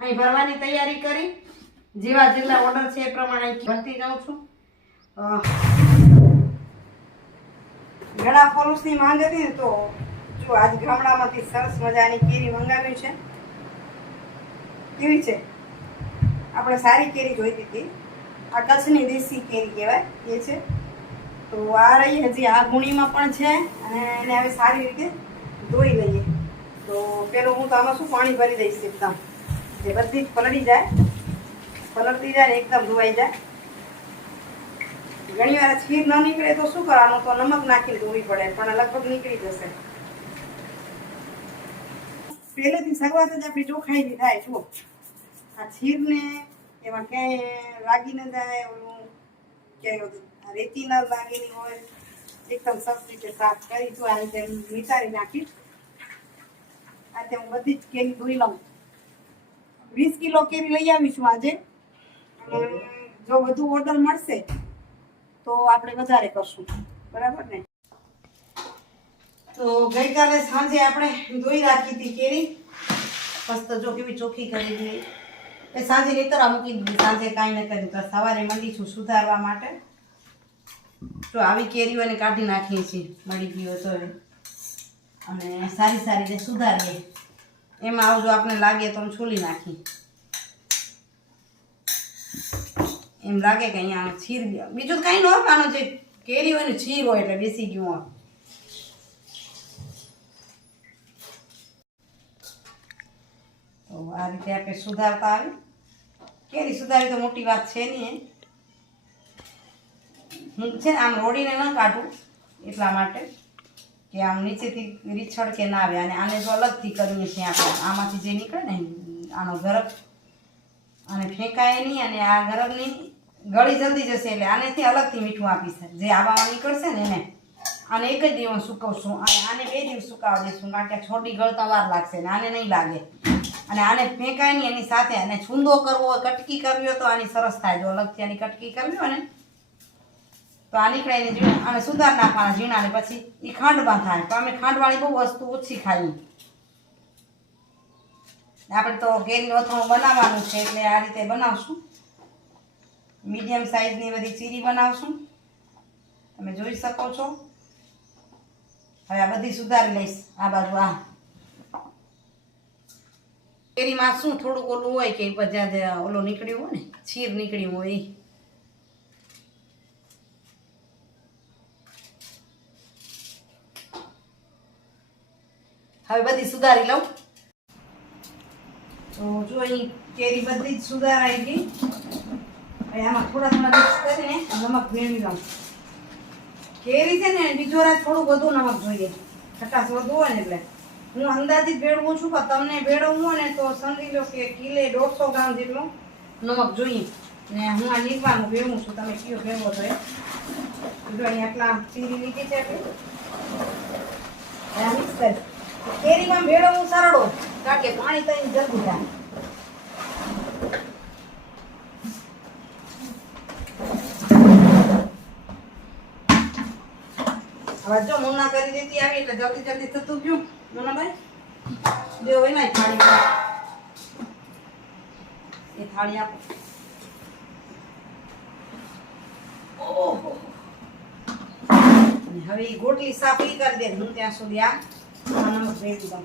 અહીં ભરવાની તૈયારી કરી જેવા જેટલા ઓર્ડર છે એ પ્રમાણે ભરતી જાઉં છું. ઘણા પોરુષની માંગ હતી ને તો જો આજ ગામડામાંથી સરસ મજાની કેરી મંગાવી છે. કેવી છે? આપણે સારી કેરી જોઈતી હતી. આ કચ્છની દેશી કેરી કહેવાય એ છે. તો આ રહી હજી આ ગુણીમાં પણ છે અને એને હવે સારી રીતે ધોઈ લઈએ. તો પેલું હું તો આમાં શું પાણી ભરી દઈશ એકદમ, જે બધી જ પલળી જાય ને એકદમ ધોવાઈ જાય. ઘણી વાર ખીર ન નીકળે તો શું કરવાનું, તો નમક નાખીને ધોવી પડે, પણ લગભગ નીકળી જશે. પહેલેથી શરૂઆત જ આપણી ચોખાઈની થાય. જુઓ આ ખીરને એમાં ક્યાંય લાગી ન જાય, ઓલું ક્યાંય રેતી ન લાગેલી હોય, એકદમ સરસ રીતે સાફ કરી તો આ રીતે નિતારી નાખીશ. આ રીતે હું બધી જ કેરી ધોઈ લઉં. 20 કિલો કેરી લઈ આવીશું આજે, અને જો વધુ ઓર્ડર મળશે તો આપણે વધારે કરશું, બરાબર ને? તો ગઈકાલે સાંજે આપણે ધોઈ રાખી હતી કેરી, મસ્ત જો કેવી ચોખ્ખી કરી દીધી. એ સાંજે નીતરા મૂકી દીધી, સાંજે કાંઈ ન કર્યું. તો સવારે મળી છું સુધારવા માટે. તો આવી કેરીઓને કાઢી નાખીએ છીએ, મળી ગયો તો અને સારી રીતે સુધારીએ. એમાં આવજો આપણે લાગે તો છોલી નાખી. એમ લાગે કે અહીંયા છીર બીજું કાંઈ ન હોય, આનો જે કેરી હોય ને છીર હોય એટલે બેસી ગયું હોય. તો આ રીતે આપણે સુધારતા આવી. કેરી સુધારી તો મોટી વાત છે નહીં. હું છે ને આમ રોડીને ન કાઢું એટલા માટે કે આમ નીચેથી રીછળ કે ના આવે. અને આને જો અલગથી કરીએ છીએ આપણે, આમાંથી જે નીકળે ને આનો ગરબ, અને ફેંકાય નહીં, અને આ ગરબની ગળી જલ્દી જશે. એટલે આનેથી અલગથી મીઠું આપીશ. જે આવામાં નીકળશે ને એને આને એક જ દિવસ સુકવશું, અને આને 2 દિવસ સુકાવા દઈશું, કારણ કે છોડી ગળતા વાર લાગશે ને આને નહીં લાગે. અને આને ફેંકાય નહીં એની સાથે. અને છૂંદો કરવો હોય, કટકી કરવી હોય તો આની સરસ થાય. જો અલગથી આની કટકી કરવી હોય ને તો આ નીકળે એની ઝીણા, અને સુધાર નાખવાના ઝીણા, ને પછી એ ખાંડમાં થાય. તો અમે ખાંડવાળી બહુ વસ્તુ ઓછી ખાઈએ. આપણે તો કેરીનું અથાણું બનાવવાનું છે એટલે આ રીતે બનાવશું. મીડિયમ સાઈઝની બધી ચીરી બનાવશું, તમે જોઈ શકો છો. હવે આ બધી સુધારી લઈશ. આ બાજુ આ કેરીમાં શું થોડુંક ઓલું હોય કે જ્યાં ઓલું નીકળ્યું હોય ને, છીર નીકળ્યું હોય એ. હવે બધી સુધારી લઉં. તો જો અહીં કેરી બધી જ સુધારાઈ ગઈ. હવે આમાં થોડા મિક્સ કરીને નમક ભેળવી લઉં. કેરી છે ને બીજો રાત થોડું વધુ નમક જોઈએ, ખટાશ વધુ હોય ને એટલે. હું અંદાજિત ભેળવું છું, પણ તમને ભેળવવું હોય ને તો સમજી લો કે કિલે 150 ગ્રામ જેટલું નમક જોઈએ. ને હું આ લીધવાનું ભેળવું છું, તમે કયો ભેળવો તો એ. જો અહીં આટલા ચીરી લીધી છે એટલે મિક્સ કરી. કેરીમાં ભેળવવું સરળ હોય, કારણ કે પાણી તો જલ્દી થાય. હવે જો મુન્ના કરી દીધી આવી એટલે જલ્દી થતું ગયું. મુન્નાભાઈ દેવો એના થાળી, એ થાળી આપો. ઓહો, હવે એ ગોટલી સાફ કરી દે. હું ત્યાં સુધી આ નમક ભેળવી દઉં.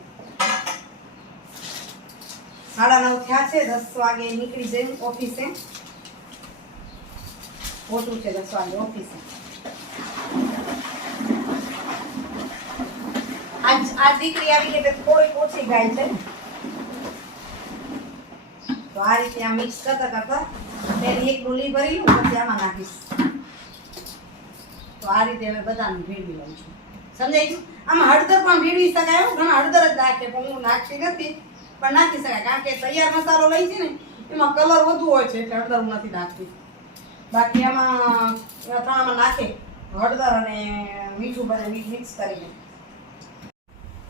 9:30 થયા છે. 10 વાગે નીકળી જઈ ઓફિસે. ખોટું છે 10 વાગે ઓફિસે. આ દીકરી આવી એટલે થોડી ઓછી ગાય છે. તો આ રીતે આ મિક્સ કરતા પેલી એક ડોલી ભરી લઉં, પછી આમાં નાખીશ. તો આ રીતે હવે બધાને ભેળવી લઉં છું. સમજાય છે? આમાં હળદર પણ ભેળવી શકાય. ઘણા હળદર જ નાખે, પણ હું નાખતી નથી, પણ નાખી શકાય. કારણ કે તૈયાર મસાલો લઈ છે ને એમાં કલર વધુ હોય છે એટલે હળદર હું નથી નાખતી. બાકી આમાં અથાણામાં નાખે હળદર અને મીઠું બધે મિક્સ કરીને.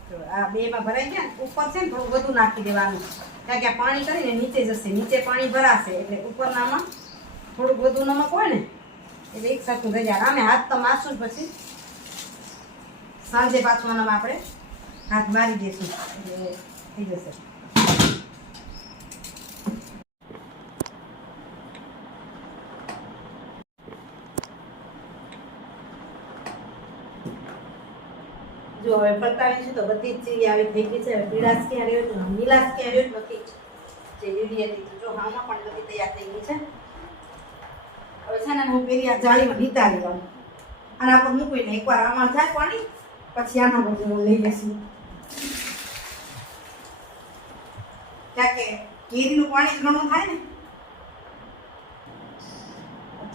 તો આ બેમાં ભરાઈ ગયા. ઉપર છે ને થોડું વધુ નાખી દેવાનું, કારણ કે આ પાણી કરીને નીચે જશે, નીચે પાણી ભરાશે એટલે ઉપરનામાં થોડુંક વધુ નમક હોય ને એટલે એક સરખું થઈ જાય. આમે હાથ તો મારશું પછી સાંજે પાછું આનામાં આપણે હાથ મારી દઈશું એટલે થઈ જશે. જો હવે પલટાવી છે તો બધી જ ચીરી આવી થઈ ગઈ છે. હવે પીળાશ ક્યાં રહ્યો તો નીલાશ ક્યાં રહ્યો નથી જે લીલી હતી તો જો આમાં પણ બધી તૈયાર થઈ ગઈ છે. હવે છે ને હું પેલી આ જાળીમાં નીતારી લઉં. આના પર મૂકીને એકવાર આમાં જાય પાણી પછી આના પર હું લઈ લઈશું. કારણ કે કેરીનું પાણી ઘણું થાય ને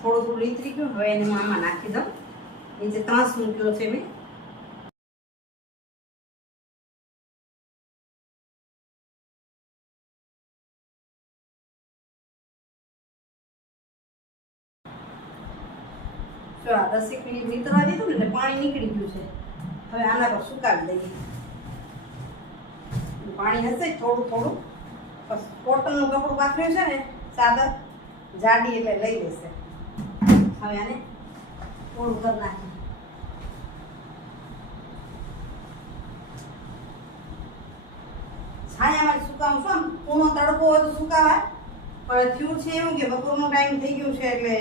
થોડું થોડું નીતરી ગયું. હવે એને હું આમાં નાખી દઉં. એ જે ત્રાસ મૂક્યો છે મેં જો આ 10 મિનિટ નીતરવા દીધું ને એટલે પાણી નીકળી ગયું છે. હવે આના પર સુકાવી દઈએ. પાણી હશે થોડું થોડું. બસ કોટનનું કપડું પાથર્યું છે ને ચાદર જાડી એટલે લઈ લેશે. હવે આને થોડું કરી નાખીએ. છાયામાં સુકાવું છું. આમ પૂર્ણો તડકો હોય તો સુકાવાય પણ થયું છે એવું કે બપોરનો ટાઈમ થઈ ગયું છે એટલે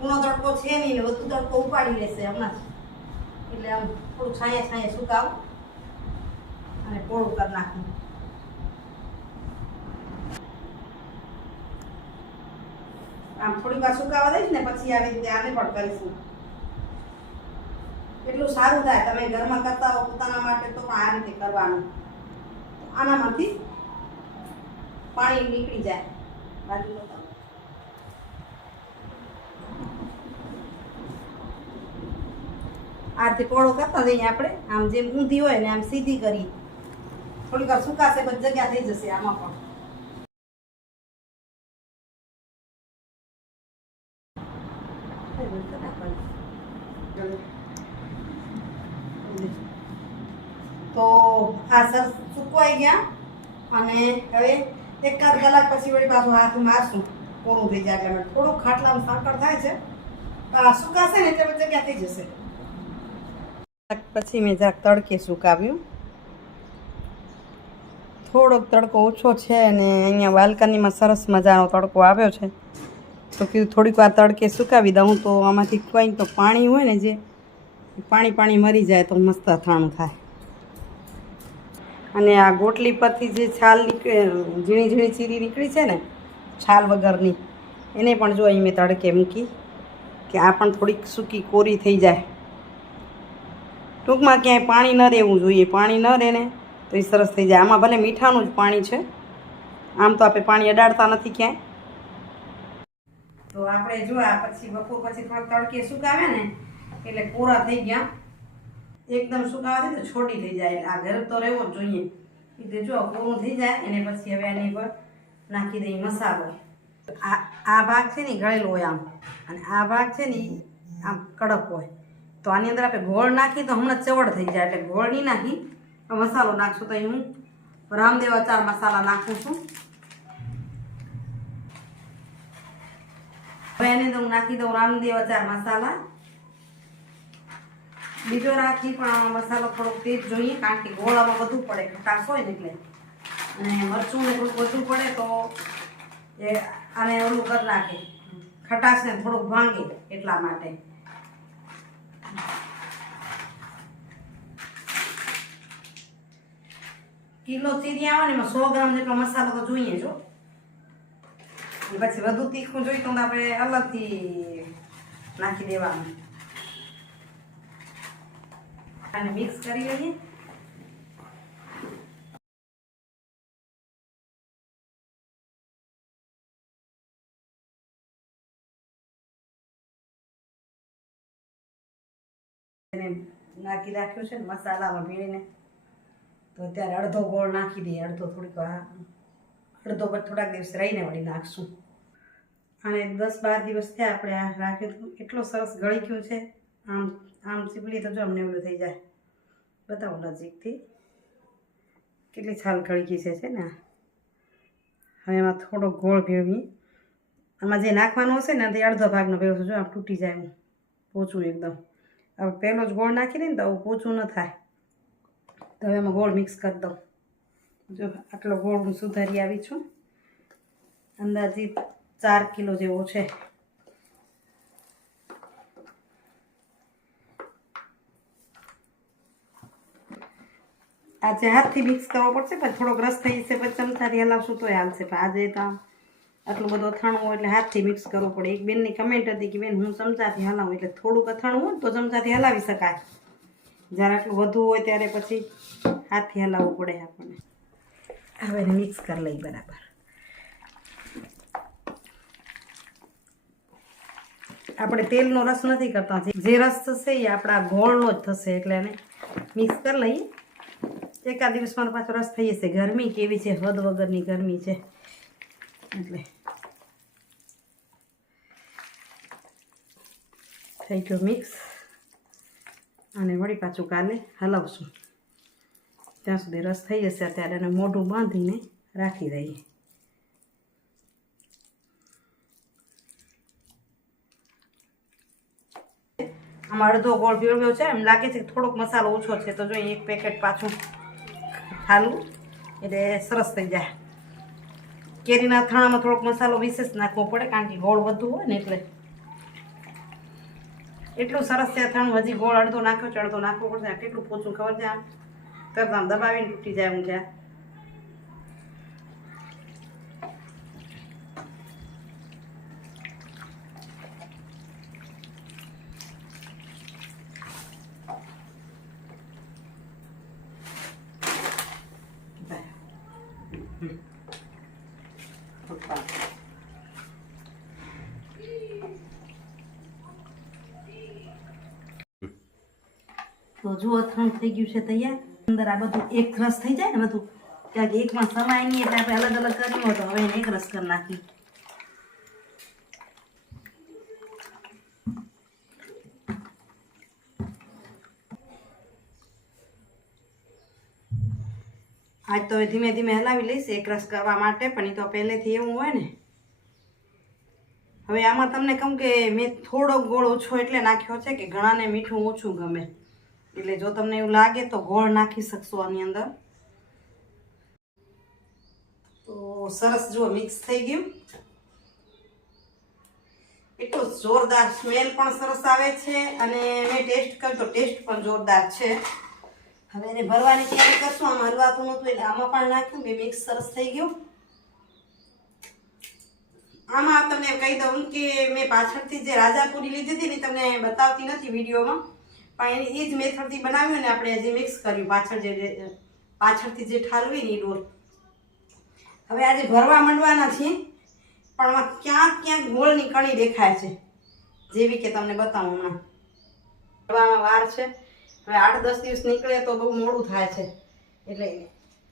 પૂર્ણો તડકો છે નહીં ને વધુ તડકો ઉપાડી લેશે હમણાં જ. એટલે આમ થોડું છાયા છાયા સુકાવું અને પોળું કરી નાખું. આમ થોડી વાર સુકાવા દઈશ ને પછી આવી રીતે આને પણ કરીશું. એટલું સારું થાય. તમે ઘરમાં કરતા હો પોતાના માટે તો પણ આ રીતે કરવાનું. આનામાંથી પાણી નીકળી જાય. બાજુ આ રીતે પોળો કરતા જઈએ આપણે. આમ જેમ ઊંધી હોય ને આમ સીધી કરી. થોડીક વાર સુકાશે બધી જગ્યા થઈ જશે આમાં પણ. તો આ સરસ સુકવાઈ ગયા અને હવે એકાદ કલાક પછી વળી પાછું હાથ મારશું. પૂરું થઈ જાય એટલે થોડુંક ખાટલામાં સાંકળ થાય છે. સુકાશે ને એટલે બધી જગ્યા થઈ જશે. પછી મેં જરાક તડકે સુકાવ્યું. થોડોક તડકો ઓછો છે અને અહીંયા બાલ્કનીમાં સરસ મજાનો તડકો આવ્યો છે તો કીધું થોડીક વાર તડકે સુકાવી દઉં તો આમાંથી કંઈક તો પાણી હોય ને જે પાણી મરી જાય તો મસ્ત અથાણું થાય. અને આ ગોટલી પરથી જે છાલ નીકળે ઝીણી ઝીણી ચીરી નીકળી છે ને છાલ વગરની એને પણ જો અહીં મેં તડકે મૂકી કે આ પણ થોડીક સૂકી કોરી થઈ જાય. ટૂંકમાં ક્યાંય પાણી ન રહેવું જોઈએ. પાણી ન રહે ને તો એ સરસ થઈ જાય. આમાં ભલે મીઠાનું જ પાણી છે. આમ તો આપણે પાણી અડાડતા નથી ક્યાંય. તો આપણે જો આ પછી બપોર પછી થોડોક તડકે સુકાવે ને એટલે કોરા થઈ ગયા. એકદમ સુકાવા દે તો છોડી થઈ જાય. આ ગરમ તો રહેવો જ જોઈએ. એટલે જો પૂરું થઈ જાય એને પછી હવે આની પર નાખી દઈએ મસાલો. આ ભાગ છે ને ગળેલો હોય આમ અને આ ભાગ છે ને આમ કડક હોય. તો આની અંદર આપણે ગોળ નાખીએ તો હમણાં ચવડ થઈ જાય એટલે ગોળ નહીં નાખી મસાલો નાખશું. તો અહીં હું રામદેવ અચાર મસાલા નાખું છું. હવે એને તો હું નાખી દઉં રામદેવ અચાર મસાલા. બીજો રાખી પણ મસાલો થોડોક તેજ જોઈએ કારણ કે ગોળામાં વધુ પડે ખટાશ હોય ને એટલે અને મરચું ને થોડુંક વધુ પડે તો એ આને ઓલું કરી નાખે ખટાશને થોડુંક ભાંગે એટલા માટે. કિલો ચીરી આવે ને એમાં 100 ગ્રામ જેટલો મસાલો તો જોઈએ જો. પછી વધુ તીખું જોઈએ તો આપણે અલગથી નાખી દેવાનું. અને મિક્સ કરી લઈએ. નાખી રાખ્યું છે મસાલામાં ભીણીને તો અત્યારે અડધો ગોળ નાખી દઈએ. અડધો થોડીક અડધો પર થોડાક દિવસ રહીને વળી નાખશું. અને 10-12 દિવસ થયા આપણે આ રાખ્યું હતું. એટલો સરસ ગળી ગયું છે. આમ ચીપલી તો જો અમને એવું થઈ જાય. બતાવો નજીકથી કેટલી છાલ ગળી ગઈ છે ને. હવે એમાં થોડો ગોળ ભેળવી. આમાં જે નાખવાનું હશે ને તે અડધો ભાગનો ભેળવશું. જો આમ તૂટી જાય પોચું એકદમ. હવે પહેલો જ ગોળ નાખી દઈએ ને તો આવું પોચું ન થાય. તો હવે એમાં ગોળ મિક્સ કરી દઉં. જો આટલો ગોળ હું સુધારી આવી છું. અંદાજિત 4 કિલો જેવો છે. આજે હાથથી મિક્સ કરવો પડશે, પણ થોડોક રસ થઈ જશે, પછી ચમચાથી હલાવશું તોય હાલશે. પણ આજે તો આમ આટલું બધું અથાણું હોય એટલે હાથથી મિક્સ કરવું પડે. એક બેનની કમેન્ટ હતી કે બેન હું ચમચાથી હલાવું, એટલે થોડુંક અથાણું હોય તો ચમચાથી હલાવી શકાય. જ્યારે આટલું વધુ હોય ત્યારે પછી હાથથી હલાવવું પડે આપણને. હવે મિક્સ કરી લઈ બરાબર. આપણે તેલનો રસ નથી કરતા, જે રસ થશે એ આપણા ગોળનો જ થશે, એટલે એને મિક્સ કરી લઈએ. એકાદ દિવસમાં પાછો રસ થઈ જશે. ગરમી કેવી છે, હદ વગરની ગરમી છે, એટલે થઈ ગયો મિક્સ. અને વળી પાછું કાલે હલાવશું. ત્યાં સુધી રસ થઈ જશે. અત્યારે એને મોઢું બાંધીને રાખી દઈએ. આમાં અડધો ગોળ ભેળવ્યો છે, એમ લાગે છે કે થોડોક મસાલો ઓછો છે, તો જો એક પેકેટ પાછું ઠાલું એટલે સરસ થઈ જાય. કેરીના અથાણામાં થોડોક મસાલો વિશેષ નાખવો પડે, કારણ કે ગોળ વધુ હોય ને એટલે. એટલું સરસ છે અથાણું. હજી ગોળ અડધો નાખ્યો છે, અડધો નાખવો પડશે. કેટલું પોચું ખબર છે, આમ તરત આમ દબાવીને તૂટી જાય. હું ત્યાં તો જો અથાણું થઈ ગયું છે તૈયાર. અંદર આ બધું એક રસ થઈ જાય ને બધું, કારણ કે એકમાં સમાય નહીં, એટલે આપણે અલગ અલગ કર્યું હોય તો હવે એને એક રસ કરી નાખી. આજ તો ધીમે ધીમે હલાવી લઈશ એક રસ કરવા માટે, પણ એ તો પહેલેથી એવું હોય ને. હવે આમાં તમને કહું કે મેં થોડો ગોળ ઓછો એટલે નાખ્યો છે કે ઘણાને મીઠું ઓછું ગમે, એટલે જો તમને એવું લાગે તો ગોળ નાખી શકશો આની અંદર. તો સરસ જુઓ મિક્સ થઈ ગયું. એટલું જોરદાર સ્મેલ પણ સરસ આવે છે, અને મેં ટેસ્ટ કર્યો તો ટેસ્ટ પણ જોરદાર છે. હવે એને ભરવાની તૈયારી કરશું. આમાં હલવાતું નહોતું એટલે આમાં પણ નાખ્યું, બે મિક્સ સરસ થઈ ગયું. આમાં તમને કહી દઉં કે મેં પાછળથી જે રાજાપુરી લીધી હતી ને તમને બતાવતી નથી વિડીયોમાં, પણ એ જ મેથડથી બનાવ્યું ને આપણે જે મિક્સ કર્યું પાછળથી જે ઠાલવી ને એ ડોલ. હવે આજે ભરવા માંડવાના છીએ, પણ ક્યાંક ક્યાંક ગોળની કણી દેખાય છે, જેવી કે તમને બતાવું હમણાં. ભરવામાં વાર છે. હવે 8-10 દિવસ નીકળે તો બહુ મોડું થાય છે, એટલે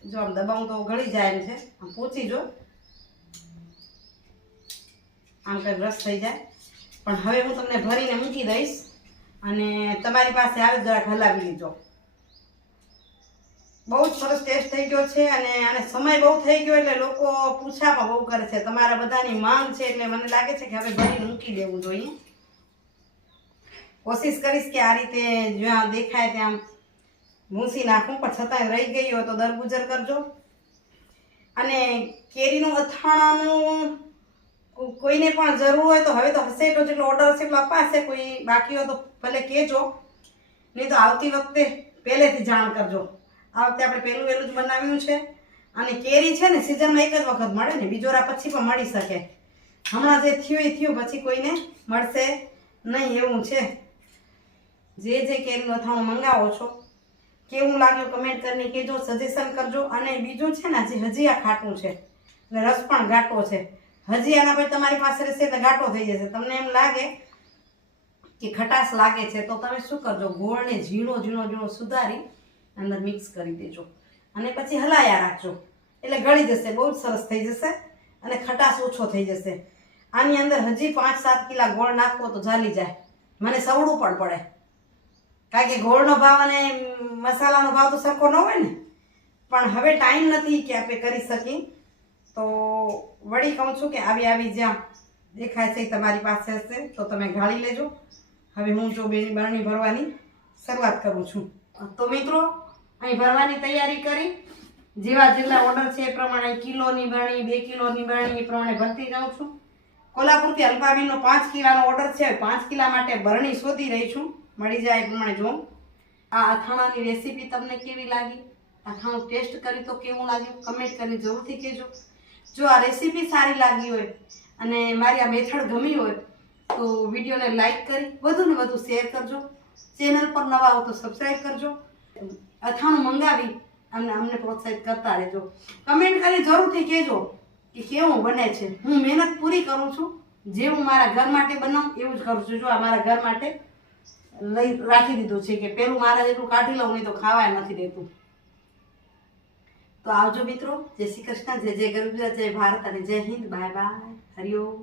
જો આમ દબાવું તો ગળી જાય એમ છે. આમ પૂછી જો આમ કંઈક રસ થઈ જાય. પણ હવે હું તમને ભરીને મૂકી દઈશ, અને તમારી પાસે આવે જરાક હલાવી લીધો. બહુ જ સરસ ટેસ્ટ થઈ ગયો છે, અને આને સમય બહુ થઈ ગયો એટલે લોકો પૂછા પણ બહુ કરે છે. તમારા બધાની માંગ છે એટલે મને લાગે છે કે હવે ભરીને મૂકી દેવું જોઈએ. કોશિશ કરીશ કે આ રીતે જ્યાં દેખાય ત્યાં ભૂંસી નાખું, પણ છતાં રહી ગઈ હોય તો દરગુજર કરજો. અને કેરીનું અથાણાનું કોઈને પણ જરૂર હોય તો હવે તો હશે એટલો જેટલો ઓર્ડર હશે એટલો અપાશે. કોઈ બાકી હોય તો ભલે કહેજો, નહીં તો આવતી વખતે પહેલેથી જાણ કરજો. આ વખતે આપણે પહેલું વહેલું જ બનાવ્યું છે, અને કેરી છે ને સિઝનમાં એક જ વખત મળે ને, બીજોરા પછી પણ મળી શકે. હમણાં જે થયું એ થયું, પછી કોઈને મળશે નહીં એવું છે. જે કેરીનું અથાણું મંગાવો છો કેવું લાગ્યું કમેન્ટ કરીને કહેજો, સજેશન કરજો. અને બીજું છે ને હજી આ ખાટું છે એટલે રસ પણ ઘાટો છે. હજી આના પછી તમારી પાસે રહેશે એટલે ઘાટો થઈ જશે. તમને એમ લાગે કે ખટાશ લાગે છે તો તમે શું કરજો, ગોળને ઝીણો ઝીણો ઝીણો સુધારી અંદર મિક્સ કરી દેજો, અને પછી હલાયા રાખજો એટલે ગળી જશે. બહુ જ સરસ થઈ જશે, અને ખટાશ ઓછો થઈ જશે. આની અંદર હજી 5-7 કિલા ગોળ નાખવો તો ચાલી જાય. મને સવડું પણ પડે, કારણ કે ગોળનો ભાવ અને મસાલાનો ભાવ તો સરખો ન હોય ને. પણ હવે ટાઈમ નથી કે આપણે કરી શકીએ, તો વળી કહું છું કે આવી જ્યાં દેખાય છે તમારી પાસે હશે તો તમે ગાળી લેજો. હવે હું જો બરણી ભરવાની શરૂઆત કરું છું. તો મિત્રો અહીં ભરવાની તૈયારી કરી. જેટલા ઓર્ડર છે એ પ્રમાણે કિલોની બરણી, 2 કિલોની બરણી એ પ્રમાણે ભરતી જાઉં છું. કોલ્હાપુરથી અલ્પાબેનનો 5 કિલાનો ઓર્ડર છે. 5 કિલા માટે બરણી શોધી રહી છું, મળી જાય એ પ્રમાણે જોઉં. આ અથાણાની રેસીપી તમને કેવી લાગી અથાણું ટેસ્ટ કરી તો કેવું લાગ્યું કમેન્ટ કરીને જરૂરથી કહેજો. જો આ રેસીપી સારી લાગી હોય અને મારી આ મેથડ ગમી હોય તો વિડીયોને લાઈક કરી વધુ ને વધુ શેર કરજો. ચેનલ પર નવા હો તો સબસ્ક્રાઈબ કરજો. અથાણું મંગાવી અમને પ્રોત્સાહિત કરતા રહેજો. કમેન્ટ કરી જરૂરથી કહેજો કે કેવું બને છે. હું મહેનત પૂરી કરું છું. જે હું મારા ઘર માટે બનાવું એવું જ કરું છું. જો આ મારા ઘર માટે લઈ રાખી દીધું છે કે પેલું મારા જેટલું કાઢી લઉં નહીં તો ખાવાય નથી દેતું. તો આવજો મિત્રો. જય શ્રી કૃષ્ણ. જય જય ગરુ ગુજરાત. જય ભારત અને જય હિન્દ. Bye bye. હરિઓમ.